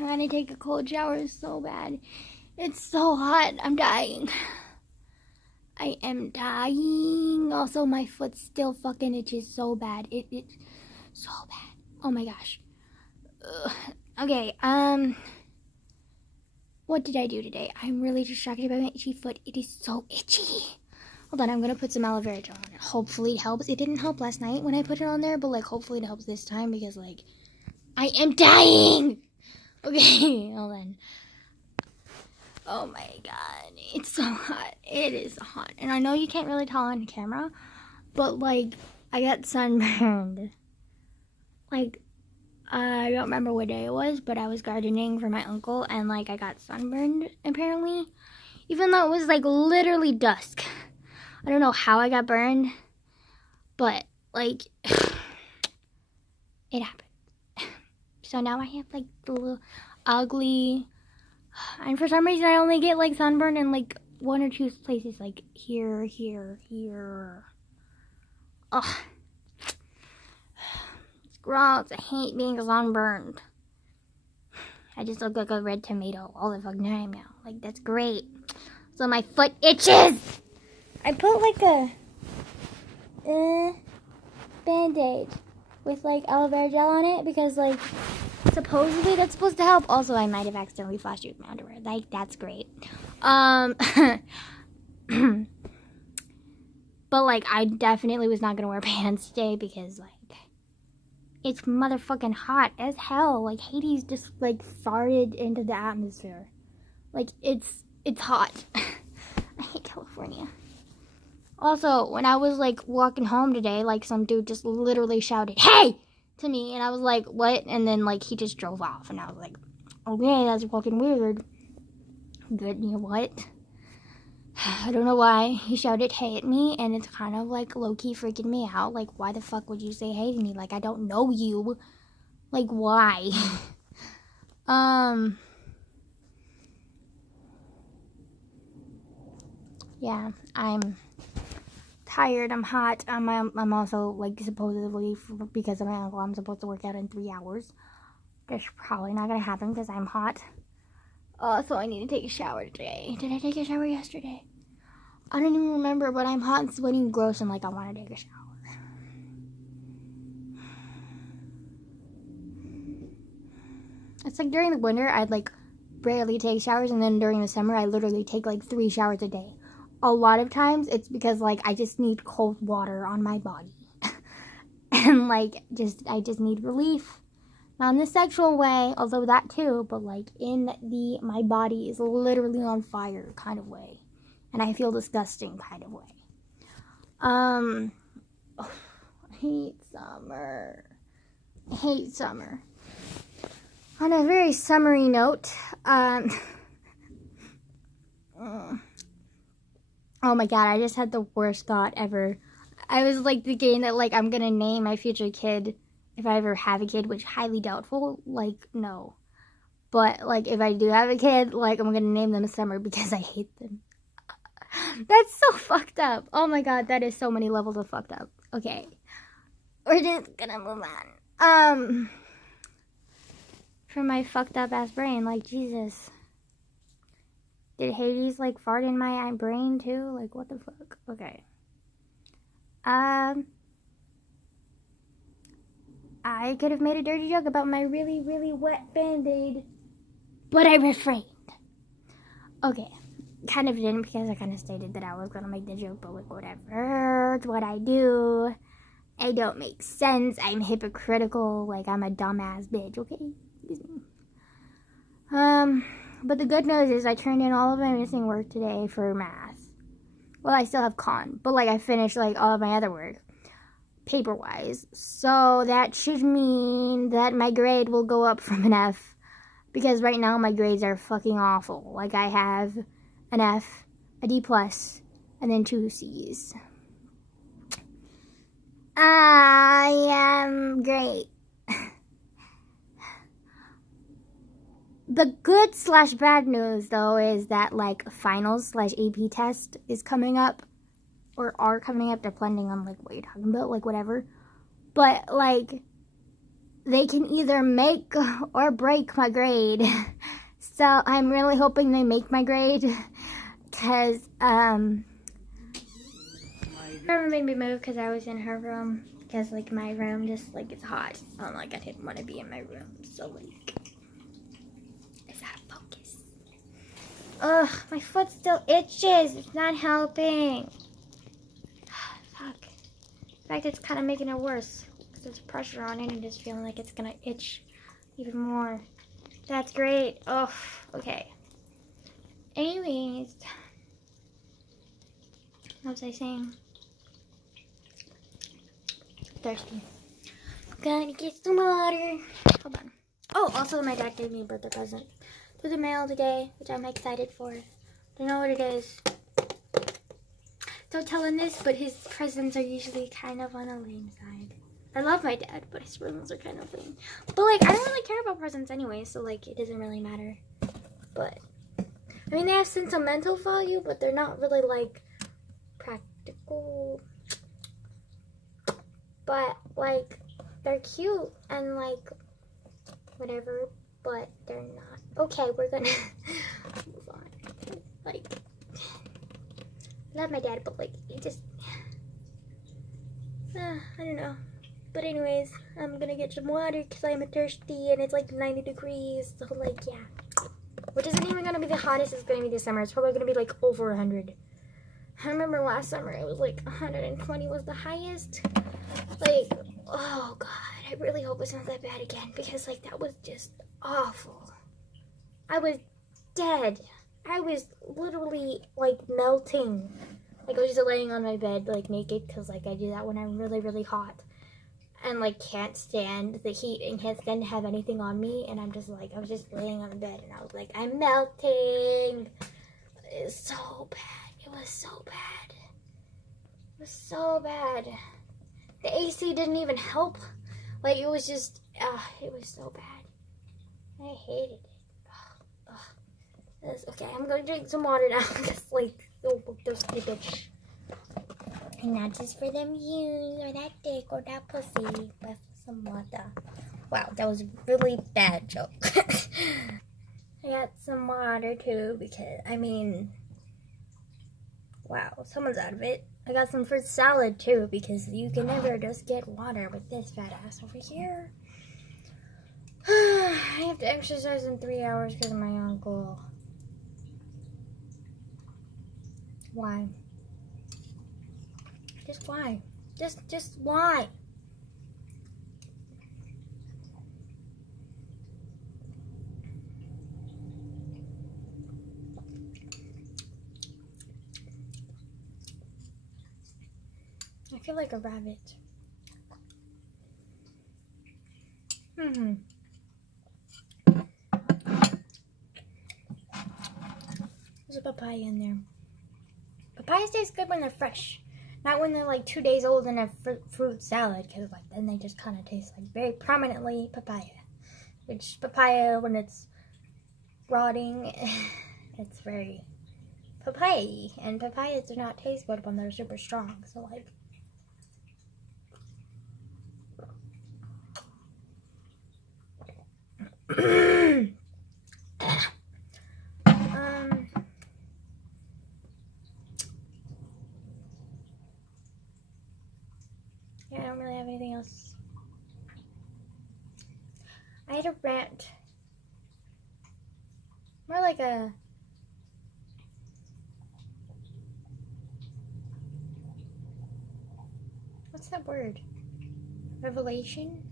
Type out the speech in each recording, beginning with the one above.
I gotta take a cold shower so bad. It's so hot. I'm dying. I am dying. Also, my foot still fucking itches so bad. It's so bad. Oh my gosh. Ugh. Okay, what did I do today? I'm really distracted by my itchy foot. It is so itchy. Hold on, I'm gonna put some aloe vera gel on it. Hopefully it helps. It didn't help last night when I put it on there, but like hopefully it helps this time because like I am dying. Okay, hold on. Oh my god, it's so hot. It is hot. And I know you can't really tell on camera, but like I got sunburned. Like I don't remember what day it was, but I was gardening for my uncle and like I got sunburned apparently. Even though it was like literally dusk. I don't know how I got burned, but like it happened. So now I have like the little ugly, and for some reason I only get like sunburn in like one or two places, like here. Ugh. It's gross. I hate being sunburned. I just look like a red tomato all the fucking time now. Like that's great. So my foot itches. I put like a band-aid with like aloe vera gel on it because like supposedly that's supposed to help. Also, I might have accidentally flashed you with my underwear. Like that's great. But like I definitely was not gonna wear pants today because like it's motherfucking hot as hell. Like Hades just like farted into the atmosphere. Like it's hot. I hate California. Also, when I was like walking home today, like some dude just literally shouted, "Hey!" to me, and I was like, "What?" And then like he just drove off, and I was like, "Okay, that's fucking weird." Good, you know what? I don't know why he shouted "hey" at me, and it's kind of like low-key freaking me out. Like, why the fuck would you say "hey" to me? Like, I don't know you. Like, why? Yeah, I'm tired. I'm hot. I'm also like supposedly because of my uncle, I'm supposed to work out in 3 hours. That's probably not gonna happen because I'm hot. So I need to take a shower today. Did I take a shower yesterday? I don't even remember, but I'm hot and sweating gross and like I want to take a shower. It's like during the winter, I'd like barely take showers, and then during the summer, I literally take like 3 showers a day. A lot of times, it's because like I just need cold water on my body, and like I just need relief. Not in the sexual way, although that too, but like in the my body is literally on fire kind of way, and I feel disgusting kind of way. I hate summer. I hate summer. On a very summery note, oh my god, I just had the worst thought ever. I was like thinking that like I'm gonna name my future kid, if I ever have a kid, which highly doubtful, like no. But like if I do have a kid, like I'm gonna name them Summer because I hate them. That's so fucked up. Oh my god, that is so many levels of fucked up. Okay. We're just gonna move on. From my fucked up ass brain, like Jesus. Did Hades like fart in my brain too? Like what the fuck? Okay. I could have made a dirty joke about my really, really wet band-aid, but I refrained. Okay. Kind of didn't because I kind of stated that I was gonna make the joke, but like whatever. It's what I do. I don't make sense. I'm hypocritical. Like I'm a dumbass bitch. Okay. Excuse me. But the good news is I turned in all of my missing work today for math. Well, I still have con, but like I finished like all of my other work paper-wise. So that should mean that my grade will go up from an F, because right now my grades are fucking awful. Like I have an F, a D+, and then 2 C's. I am great. The good / bad news, though, is that, like, finals / AP test is coming up. Or are coming up, depending on, like, what you're talking about. Like, whatever. But, like, they can either make or break my grade. So I'm really hoping they make my grade, because Grandma made me move because I was in her room, because like my room just like it's hot. Like I didn't want to be in my room, so like it's out of focus. Ugh, my foot still itches. It's not helping. Fuck. In fact, it's kind of making it worse because there's pressure on it and just feeling like it's gonna itch even more. That's great. Oh, okay. Anyways, what was I saying? Thirsty. Gonna get some water. Hold on. Oh, also my dad gave me a birthday present through the mail today, which I'm excited for. Don't know what it is. Don't tell him this, but his presents are usually kind of on a lame side. I love my dad, but his presents are kind of lame. But like, I don't really care about presents anyway, so like, it doesn't really matter. But I mean, they have sentimental value, but they're not really like practical. But like, they're cute and like whatever, but they're not. Okay, we're gonna move on. Like, I love my dad, but like, it just, I don't know. But anyways, I'm gonna get some water because I'm thirsty and it's like 90 degrees, so like, yeah. Which isn't even gonna be the hottest it's gonna be this summer. It's probably gonna be like over 100. I remember last summer it was like 120 was the highest. Like, oh god, I really hope it's not that bad again, because like that was just awful. I was dead. I was literally like melting. Like I was just laying on my bed like naked, because like I do that when I'm really, really hot. And like can't stand the heat and can't stand to have anything on me. And I'm just like, I was just laying on the bed and I was like, I'm melting. It's so bad. It was so bad. It was so bad. The AC didn't even help. Like, it was just, it was so bad. I hated it. Okay, I'm gonna drink some water now. Just like, those bitch. And not just for them views, or that dick, or that pussy, but for some water. Wow, that was a really bad joke. I got some water too, because, I mean, wow, someone's out of it. I got some fruit salad too, because you can never just get water with this fat ass over here. I have to exercise in 3 hours because of my uncle. Why? Just why? Just why? I feel like a rabbit. There's a papaya in there. Papayas taste good when they're fresh. Not when they're like 2 days old in a fruit salad, because like then they just kind of taste like very prominently papaya. Which papaya, when it's rotting, it's very papaya-y. And papayas do not taste good when they're super strong. So like, yeah, I don't really have anything else. I had a rant. More like a, what's that word? Revelation?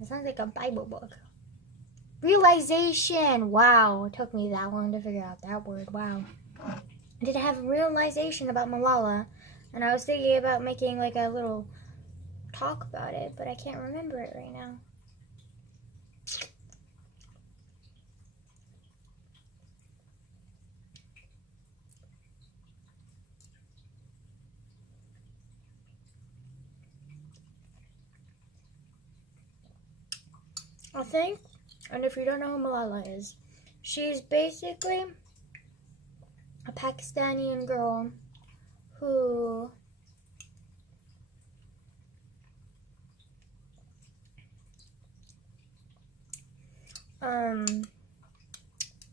It sounds like a Bible book. Realization! Wow, it took me that long to figure out that word. Wow. I did have a realization about Malala, and I was thinking about making like a little talk about it, but I can't remember it right now. I think, and if you don't know who Malala is, she's basically a Pakistani girl who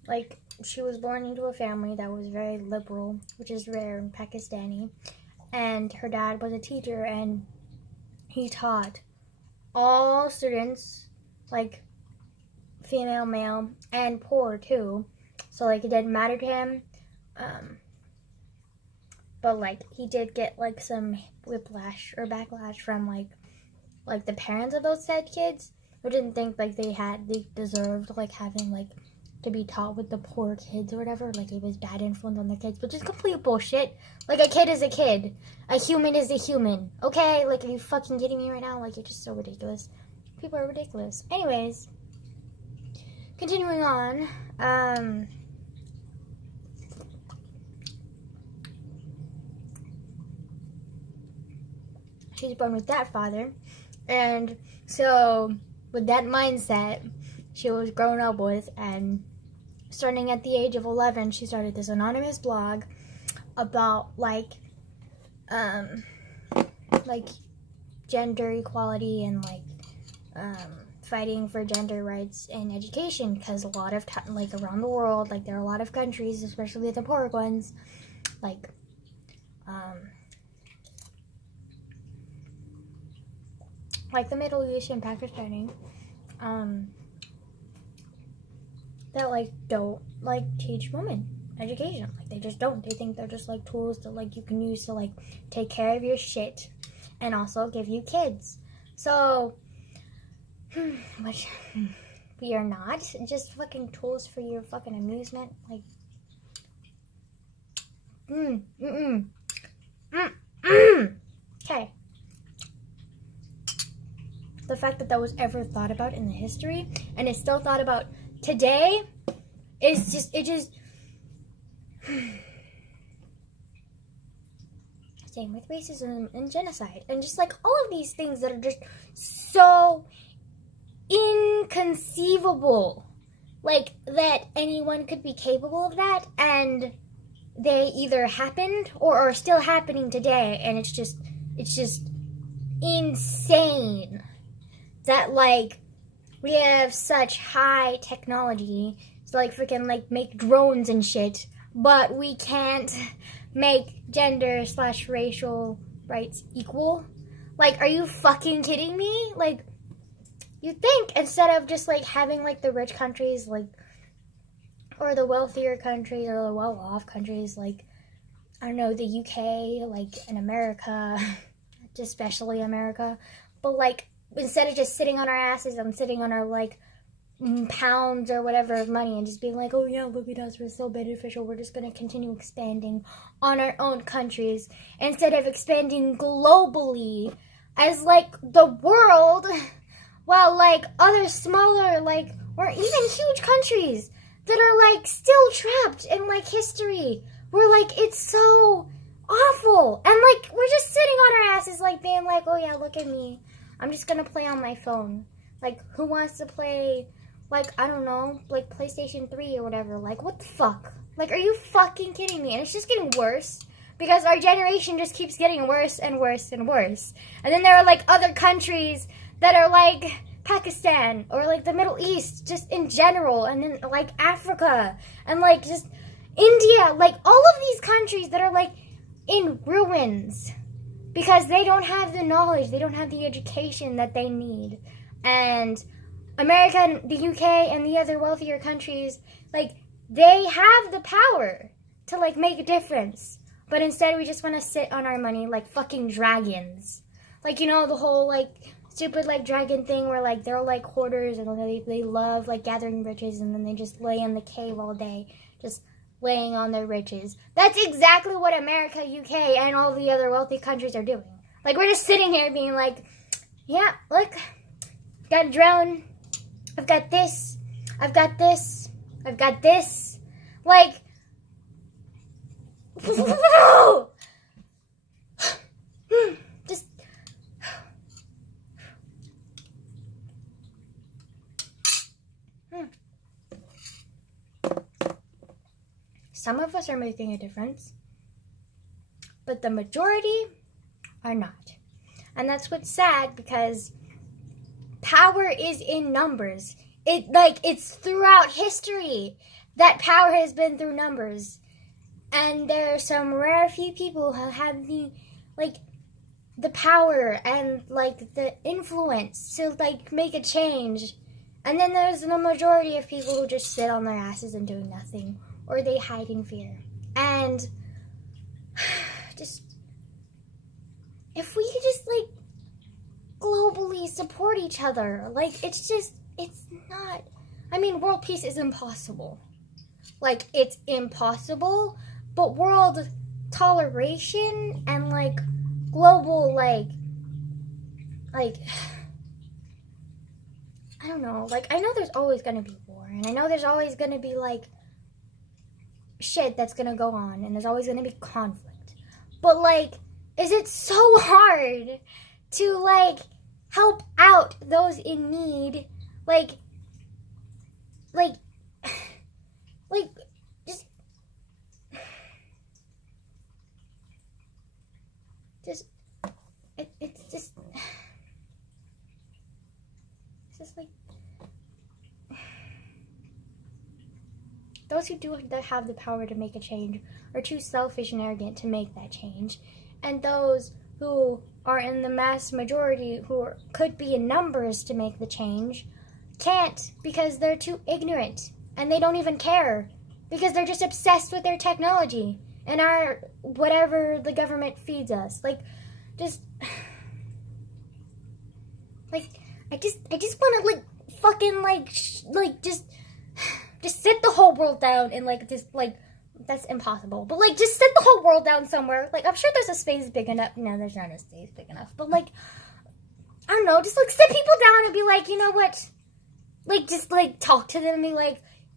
like, she was born into a family that was very liberal, which is rare in Pakistani, and her dad was a teacher, and he taught all students, like, female, male, and poor, too, so, like, it didn't matter to him, but, like, he did get, like, some whiplash or backlash from, like the parents of those said kids who didn't think, like, they deserved, like, having, like, to be taught with the poor kids or whatever, like, it was bad influence on their kids, which is complete bullshit. Like, a kid is a kid. A human is a human. Okay? Like, are you fucking kidding me right now? Like, you're just so ridiculous. People are ridiculous. Anyways, continuing on, she's born with that father, and so, with that mindset, she was grown up with, and starting at the age of 11, she started this anonymous blog about, like gender equality and, like, fighting for gender rights in education, because a lot of like, around the world, like, there are a lot of countries, especially the poor ones, like, the Middle East and Pakistani, that, like, don't, like, teach women education. Like, they just don't. They think they're just, like, tools that, like, you can use to, like, take care of your shit and also give you kids. So, which we are not. Just fucking tools for your fucking amusement. Like, okay. The fact that was ever thought about in the history, and it's still thought about today, is just, same with racism and genocide, and just, like, all of these things that are just so inconceivable, like, that anyone could be capable of that, and they either happened or are still happening today, and it's just insane that, like, we have such high technology to, like, freaking, like, make drones and shit, but we can't make gender/racial rights equal. Like, are you fucking kidding me? Like, you'd think instead of just, like, having, like, the rich countries, like, or the wealthier countries, or the well-off countries, like, I don't know, the UK, like, in America, especially America, but, like, instead of just sitting on our asses and sitting on our, like, pounds or whatever of money and just being like, oh yeah, look at us, we're so beneficial, we're just going to continue expanding on our own countries instead of expanding globally as, like, the world, while, like, other smaller, like, or even huge countries that are, like, still trapped in, like, history where, like, it's so awful, and, like, we're just sitting on our asses, like, being like, oh yeah, look at me, I'm just gonna play on my phone. Like, who wants to play, like, I don't know, like, PlayStation 3 or whatever? Like, what the fuck? Like, are you fucking kidding me? And it's just getting worse, because our generation just keeps getting worse and worse and worse. And then there are, like, other countries that are, like, Pakistan, or, like, the Middle East, just in general, and then, like, Africa, and, like, just India, like, all of these countries that are, like, in ruins, because they don't have the knowledge, they don't have the education that they need. And America and the UK and the other wealthier countries, like, they have the power to, like, make a difference. But instead we just want to sit on our money like fucking dragons. Like, you know, the whole, like, stupid, like, dragon thing where, like, they're, like, hoarders and they love, like, gathering riches, and then they just lay in the cave all day, just laying on their riches. That's exactly what America, UK, and all the other wealthy countries are doing. Like, we're just sitting here being like, yeah, look, got a drone, I've got this, I've got this, I've got this. Like, just, some of us are making a difference, but the majority are not. And that's what's sad, because power is in numbers. it's throughout history that power has been through numbers. And there are some rare few people who have the power and the influence to make a change. And then there's the majority of people who just sit on their asses and do nothing, or they hide in fear. And just, if we could just globally support each other, it's not, I mean, world peace is impossible. It's impossible, but world toleration and global I don't know, I know there's always gonna be war, and I know there's always gonna be shit that's gonna go on, and there's always gonna be conflict, but is it so hard to help out those in need? It's just those who do have the power to make a change are too selfish and arrogant to make that change, and those who are in the mass majority, who could be in numbers to make the change, can't because they're too ignorant, and they don't even care because they're just obsessed with their technology and our whatever the government feeds us. I just want to fucking just sit the whole world down and that's impossible. But just sit the whole world down somewhere. I'm sure there's a space big enough. No, there's not a space big enough. But I don't know, just sit people down and be you know what? Just talk to them and be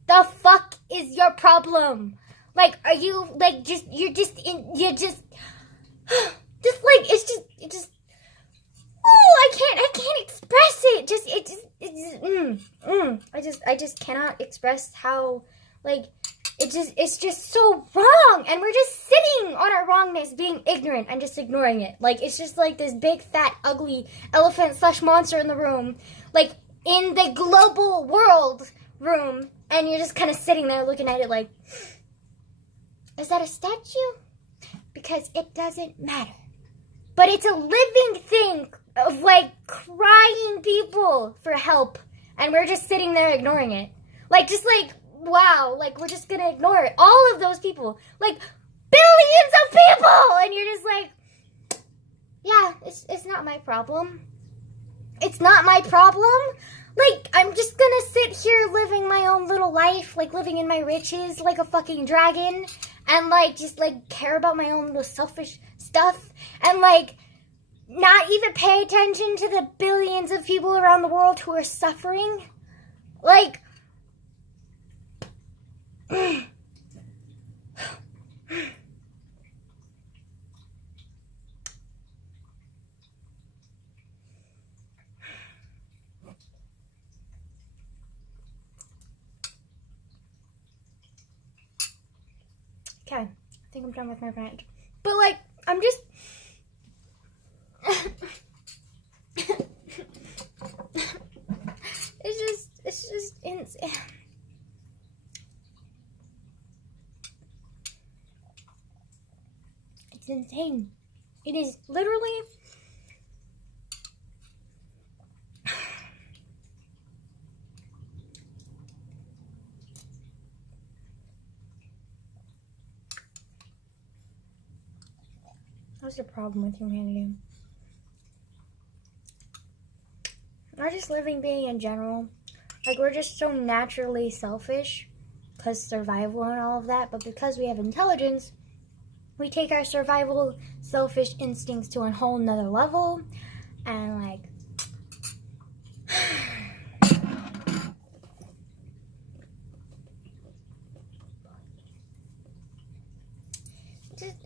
the fuck is your problem? Are you you're just it's just I can't express it. I just cannot express how it's just so wrong, and we're just sitting on our wrongness, being ignorant and just ignoring it. It's just this big fat ugly elephant / monster in the room, in the global world room, and you're just kind of sitting there looking at it is that a statue? Because it doesn't matter. But it's a living thing of crying people for help, and we're just sitting there ignoring it. Wow, we're just gonna ignore it. All of those people, billions of people, and you're just yeah, it's not my problem. It's not my problem. I'm just gonna sit here living my own little life, living in my riches like a fucking dragon, and just care about my own little selfish stuff, and not even pay attention to the billions of people around the world who are suffering. Okay, I think I'm done with my rant. But I'm just it's just insane. It's insane. It is literally what's the problem with humanity? Not just living being in general. We're just so naturally selfish because survival and all of that, but because we have intelligence, we take our survival selfish instincts to a whole nother level, and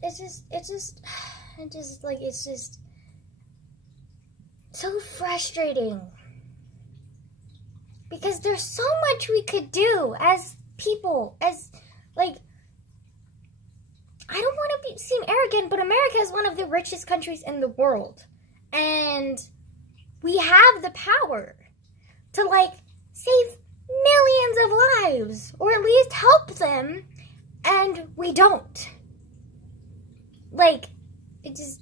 it's just so frustrating. Because there's so much we could do as people, as, I don't want to seem arrogant, but America is one of the richest countries in the world. And we have the power to, save millions of lives, or at least help them, and we don't. Like, it just...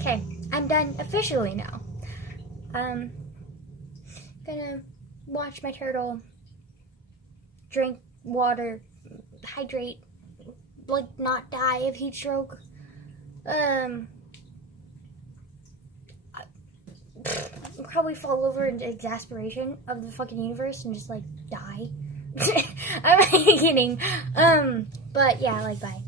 Okay, I'm done officially now. Gonna watch my turtle, drink water, hydrate, like not die of heat stroke. Probably fall over into exasperation of the fucking universe and just like die. I'm kidding. But yeah, like bye.